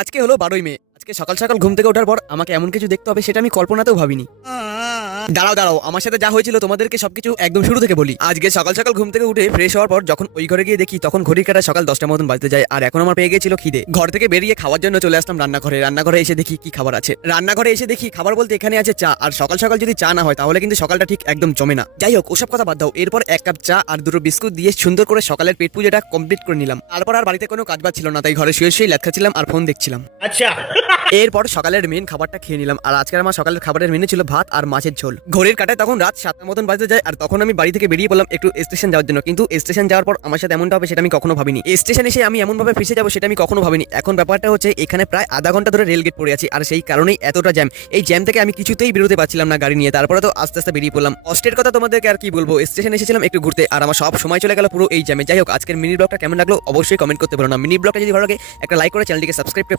আজকে হলো 12ই মে। আজকে সকাল সকাল ঘুম থেকে ওঠার পর আমাকে এমন কিছু দেখতে হবে সেটা আমি কল্পনাতেও ভাবিনি। দাঁড়াও আমার সাথে যা হয়েছিল তোমাদেরকে সবকিছু একদম শুরু থেকে বলি। আজকে সকাল সকাল ঘুম থেকে উঠে ফ্রেশ হওয়ার পর যখন ওই ঘরে গিয়ে দেখি তখন ঘড়ির কাঁটা সকাল 10টার মতন বাজতে যায়, আর এখন আমার পেয়ে গেছিল খিদে। ঘর থেকে বেরিয়ে খাওয়ার জন্য চলে আসলাম রান্নাঘরে এসে দেখি কি খাবার আছে। রান্নাঘরে এসে দেখি খাবার বলতে এখানে আছে চা, আর সকাল সকাল যদি চা না হয় তাহলে কিন্তু সকালটা ঠিক একদম জমে না। যাই হোক ওসব কথা বাদ দাও, এরপর 1 কাপ চা আর 2টো বিস্কুট দিয়ে সুন্দর করে সকালের পেট পুজোটা কমপ্লিট করে নিলাম। তারপর আর বাড়িতে কোনো কাজ বাজ ছিল না, তাই ঘরে শুয়ে লেট খাচ্ছিলাম আর ফোন দেখছিলাম। আচ্ছা। এরপর সকালের মেন খাবারটা খেয়ে নিলাম, আর আজকের আমার সকালের খাবারের মেনু ছিল ভাত আর মাছের ঝোল। ঘড়ির কাঁটায় তখন রাত 7টার মতন বাজতে যায়, আর তখন আমি বাড়ি থেকে বেরিয়ে পড়লাম একটু স্টেশন যাওয়ার জন্য। কিন্তু স্টেশন যাওয়ার পর আমার সাথে এমনটা হবে সেটা আমি কখনো ভাবিনি। স্টেশন এসে আমি এমন ভাবে ফেসে যাবো সেটা আমি কখনো ভাবিনি। এখন ব্যাপারটা হচ্ছে এখানে প্রায় আধা ঘন্টা ধরে রেল গেট পড়ে আছি, আর সেই কারণেই এতটা জ্যাম। এই জ্যাম থেকে আমি কিছুতেই বেরোতে পারছিলাম না গাড়ি নিয়ে। তারপরে তো আস্তে আস্তে বেরিয়ে পড়লাম। কষ্টের কথা তোমাদেরকে আর কি বলবো, স্টেশন এসেছিলাম একটু ঘুরতে আর আমার সব সময় চলে গেল পুরো এই জ্যামে। যাই হোক আজকের মিনি ব্লগটা কেমন লাগলো অবশ্যই কমেন্ট করতে পারো না। মিনি ব্লগটা যদি ভালো লাগে একটা লাইক করে চ্যানেলটিকে সাবস্ক্রাইব করে